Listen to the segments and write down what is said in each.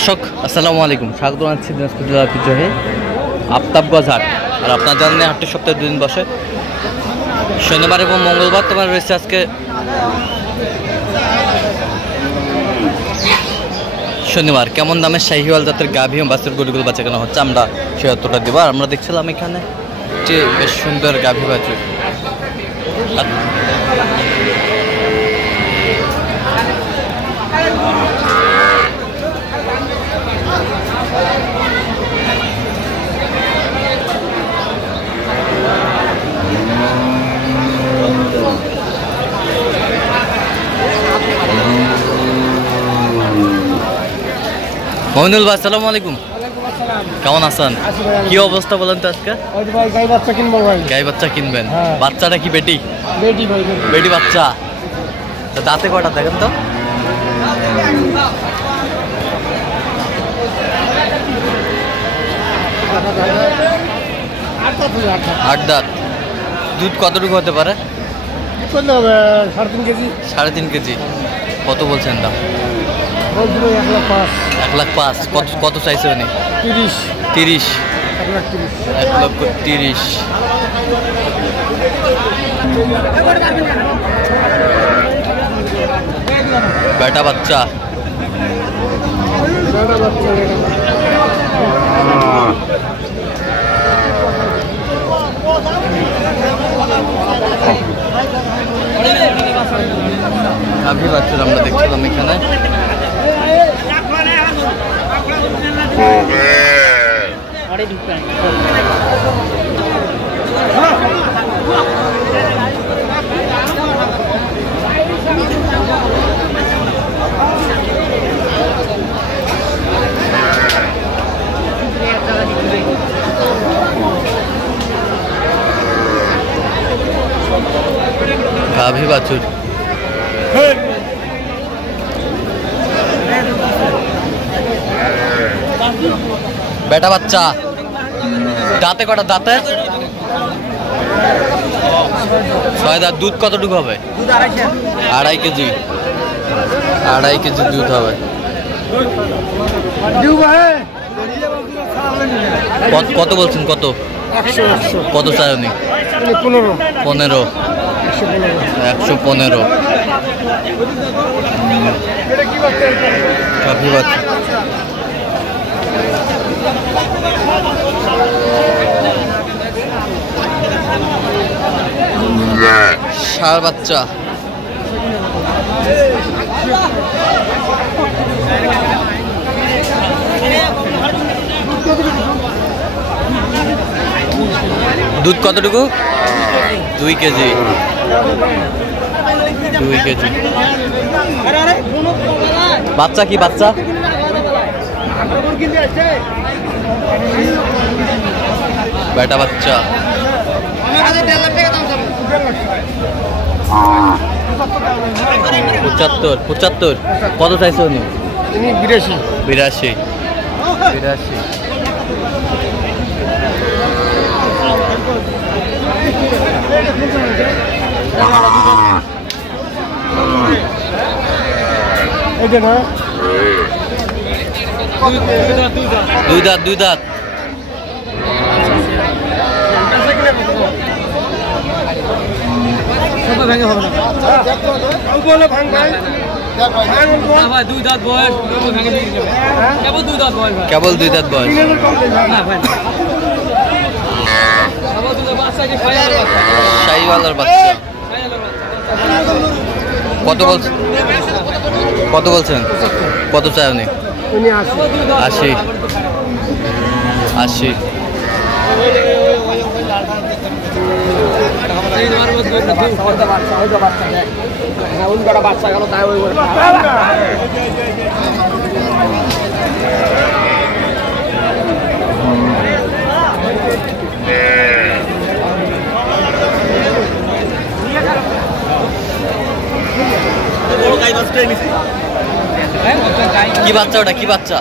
দর্শক আসসালামু আলাইকুম, স্বাগত জানাচ্ছি দিনাজপুর জেলার ঐতিহ্যবাহী আফতাবগঞ্জ হাট। আর আপনার জানেন হাটটি সপ্তাহে 2 দিন বসে, শনিবার এবং মঙ্গলবার। তোমার রয়েছে আজকে শনিবার। কেমন দামের শাহিওয়াল জাতের গাভী এবং বাছুর গরুগুলো বাচ্চা কেনা হচ্ছে আমরা সে তথ্যটা দেবো। আর আমরা দেখছিলাম এখানে যে বেশ সুন্দর গাভী বাছুর। মমিনুল ভাই আসসালামু আলাইকুম, কেমন আছেন? কি অবস্থা বলেন তো আজকে? গাই বাচ্চা কিনবো ভাই। গাই বাচ্চা কিনবেন? বাচ্চাটা কি বেটি? বেটি ভাই, বেটি বাচ্চা। দাঁতে কটা দেখেন তো? আট দাঁত। দুধ কতটুকু হতে পারে? 3.5 কেজি। 3.5 কেজি। কত বলছেন দাম? 1,05,000। কত চাইছে উনি? 30। 1,30,000। বেটা বাচ্চা। গাভী বাছুর আমরা দেখছিলাম এখানে। গাভী বাছুর। বেটা বাচ্চা। দাঁতে কটা? দাঁতে 6 দাঁত। দুধ কতটুকু হবে? 2.5 কেজি। 2.5 কেজি দুধ হবে। কত বলছেন? কত কত চাই উনি? 15। 115। গাভী বাচ্চা। ষাঁড় বাচ্চা। দুধ কতটুকু? 2 কেজি। 2 কেজি। বাচ্চা কি বাচ্চা? বেটা বাচ্চা। 75। কত চাইছে উনি? 82। দুই দাঁত। কেবল 2 দাঁত বয়স। শাহিওয়ালের বাচ্চা। কত বলছেন? কত চাই উনি? 80। কি বাচ্চা ওটা? কি বাচ্চা?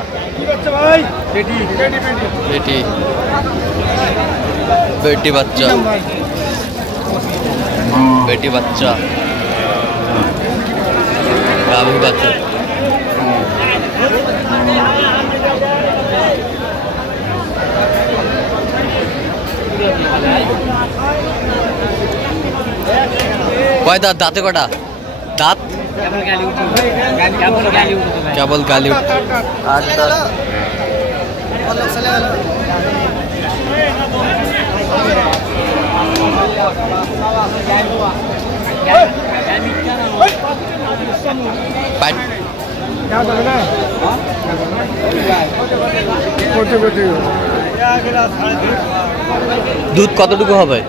বেটি বাচ্চা। গাভী বাছুর। কয় দাঁত? দাঁতে কটা দাঁত? কেবল গালি উঠছে। আচ্ছা দুধ কতটুকু হবে?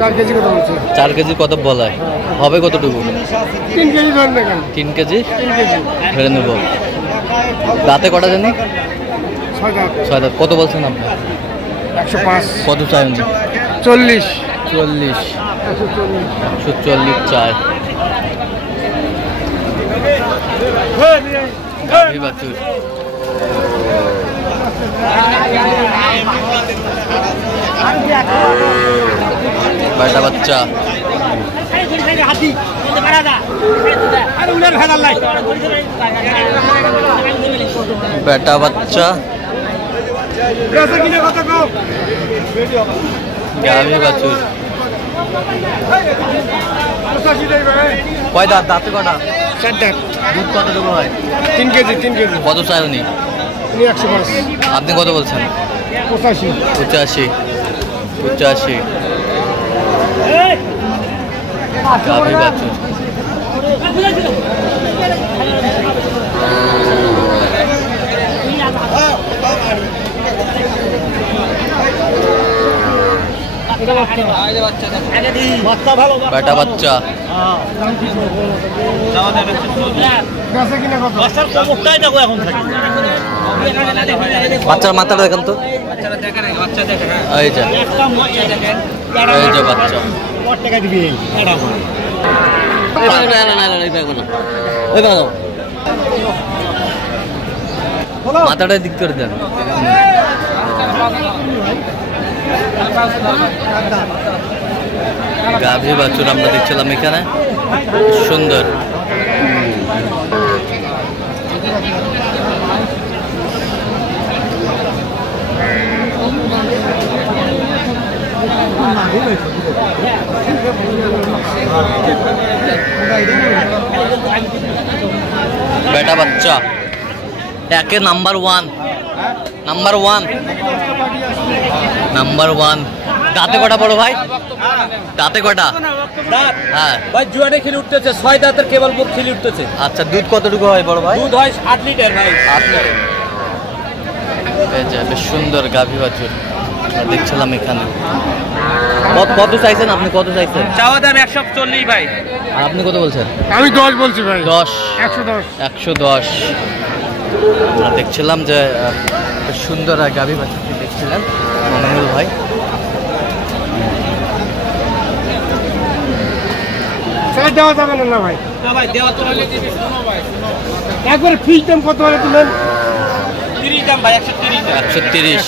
4 কেজি কত বলছে? 4 কেজি কত বলায় হবে? কতটুকু? 3 কেজি ধরেন না কেন? 3 কেজি 3 কেজি ধরে নেব। দাঁতে কটা জানি? 6 দাঁত। 6 দাঁত। কত বলছেন আপনি? 105। কত চাই উনি? 40। 40। 140। 140 চায়। বাছুর বেটা বাচ্চা বেটা বাচ্চা গাভী বাছুর। কয় দাঁত? দাঁতে কটা? 4 দাঁত। দুধ কতটুকু হয়? 3 কেজি 3 কেজি। কত চাই উনি? 105। আপনি কত বলছেন? 85। 85। 85 গাভী বাছুর। বেটা বাচ্চা বাচ্চার মাথাটা দেখেন তো। এই যে বাচ্চা মাথাটা দিক করে দেন। গাভী বাছুর আমরা দেখছিলাম এখানে, সুন্দর। বেটা বাচ্চা একে নাম্বার ওয়ান। দাঁতে কটা বড় ভাই? দাঁতে কটা? হ্যাঁ ভাই জুয়ানে খেলে উঠতেছে, 6 দাঁতের কেবল মুখ খেলে উঠতেছে। আচ্ছা দুধ কতটুকু হয় বড় ভাই? দুধ হয় 8 লিটার ভাই। 8 লিটার। এই যে বেশ সুন্দর গাভী বাছুর দেখছিলাম এখানে। কত চাইছেন আপনি? কত চাইছেন? চাওয়া দাম 140 ভাই। আর আপনি কত বলছেন? আমি 10 বলছি ভাই। 10। 110। 110 আমরা দেখছিলাম যে বেশ সুন্দর গাভী বাছুরটি দেখছিলেন মমিনুল ভাই। স্যার দেওয়া যাবে না ভাই? না ভাই দেওয়া তো হলে দিবি। শোনো ভাই, একবারে ফিক্স দাম কত হলে তুলেন? 30 দাম ভাই, 130 দাম। 130।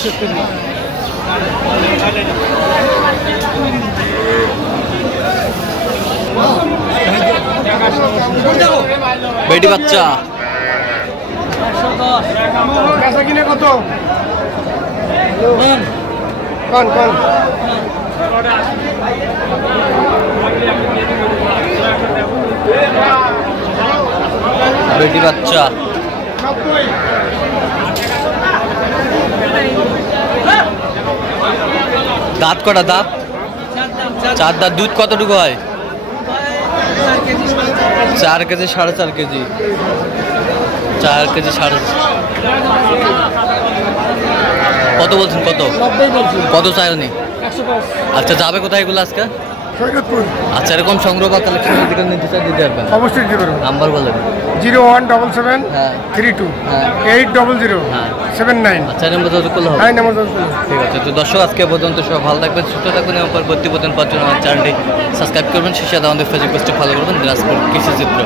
বেটি বাচ্চা 110। কাঁচা কিনে কত? কোন বেটি বাচ্চা। দাঁত কটা? দাঁত 4 দাঁত। দুধ কতটুকু হয়? 4 কেজি 4.5 কেজি। 4 কেজি 4.5। কত বলছেন? কত কত চাই উনি? 110। আচ্ছা যাবে কোথায় এগুলো আজকে? সৈয়দপুর। আচ্ছা এরকম সংগ্রহ বা কালেকশন যদি নিতে চাই দিতে পারবেন? অবশ্যই দিতে পারবো। নাম্বার বলেন। 0177 হ্যাঁ 32 হ্যাঁ 800 হ্যাঁ। 79। আচ্ছা এর মধ্যে করলে হবে। হ্যাঁ নাম্বার ঠিক আছে। তো দর্শক আজকে পর্যন্ত সব ভালো থাকবেন, সুস্থ থাকবেন এবং পরবর্তী পর্যন্ত আমার চ্যানেলটি সাবস্ক্রাইব করবেন। শেষে আমাদের ফেসবুক পেজটি ফলো করবেন, দিনাজপুর কৃষি চিত্র।